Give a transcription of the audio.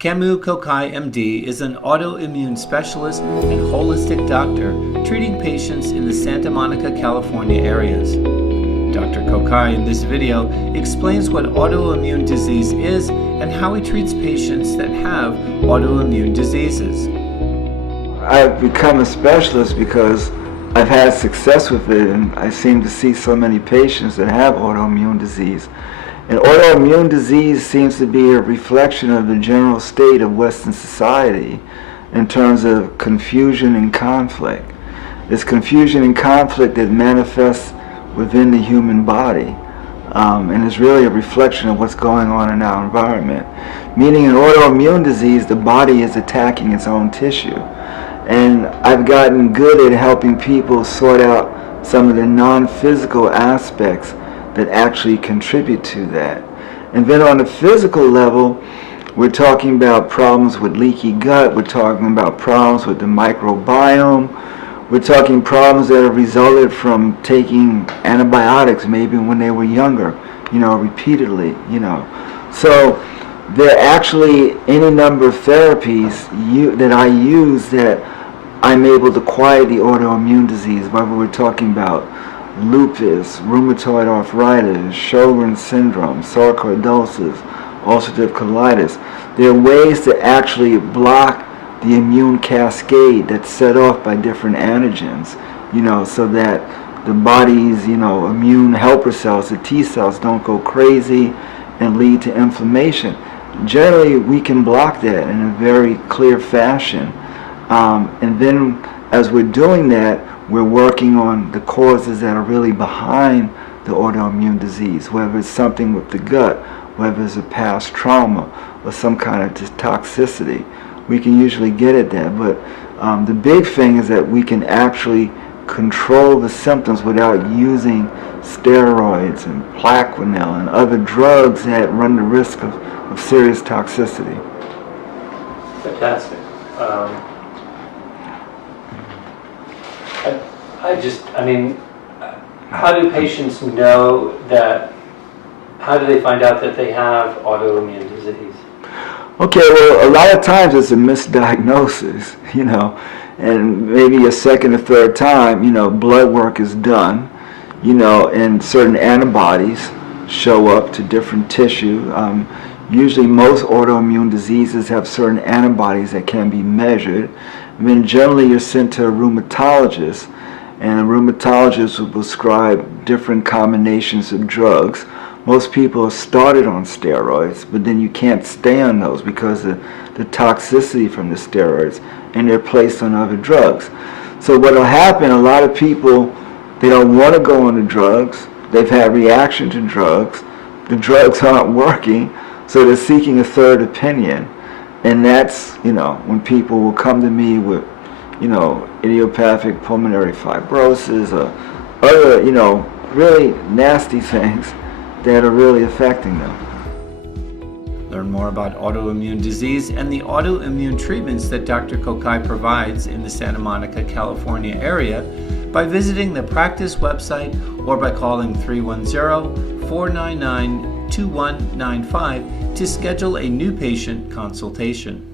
Kamau Kokayi, MD, is an autoimmune specialist and holistic doctor treating patients in the Santa Monica, California areas. Dr. Kokayi in this video explains what autoimmune disease is and how he treats patients that have autoimmune diseases. I've become a specialist because I've had success with it, and I seem to see so many patients that have autoimmune disease. And autoimmune disease seems to be a reflection of the general state of Western society in terms of confusion and conflict. It's confusion and conflict that manifests within the human body, and it's really a reflection of what's going on in our environment. Meaning in autoimmune disease, the body is attacking its own tissue. And I've gotten good at helping people sort out some of the non-physical aspects that actually contribute to that. And then on the physical level, we're talking about problems with leaky gut, we're talking about problems with the microbiome, we're talking problems that have resulted from taking antibiotics maybe when they were younger, repeatedly, So there are actually any number of therapies that I use that I'm able to quiet the autoimmune disease, whether we're talking about lupus, rheumatoid arthritis, Sjogren's syndrome, sarcoidosis, ulcerative colitis. There are ways to actually block the immune cascade that's set off by different antigens, so that the body's, immune helper cells, the T cells, don't go crazy and lead to inflammation. Generally, we can block that in a very clear fashion. And then as we're doing that, we're working on the causes that are really behind the autoimmune disease, whether it's something with the gut, whether it's a past trauma, or some kind of toxicity. We can usually get at that, but the big thing is that we can actually control the symptoms without using steroids and Plaquenil and other drugs that run the risk of serious toxicity. Fantastic. How do patients know that, how do they find out that they have autoimmune disease? Okay, well, a lot of times it's a misdiagnosis, and maybe a second or third time, blood work is done, and certain antibodies show up to different tissue. Usually most autoimmune diseases have certain antibodies that can be measured. And then generally you're sent to a rheumatologist, and a rheumatologist will prescribe different combinations of drugs. Most people are started on steroids, but then you can't stay on those because of the toxicity from the steroids, and they're placed on other drugs. So what will happen, a lot of people, they don't want to go on the drugs, they've had reaction to drugs, the drugs aren't working, so they're seeking a third opinion. And that's, when people will come to me with, idiopathic pulmonary fibrosis or other, really nasty things that are really affecting them. Learn more about autoimmune disease and the autoimmune treatments that Dr. Kokayi provides in the Santa Monica, California area by visiting the practice website or by calling 310-499-2195 to schedule a new patient consultation.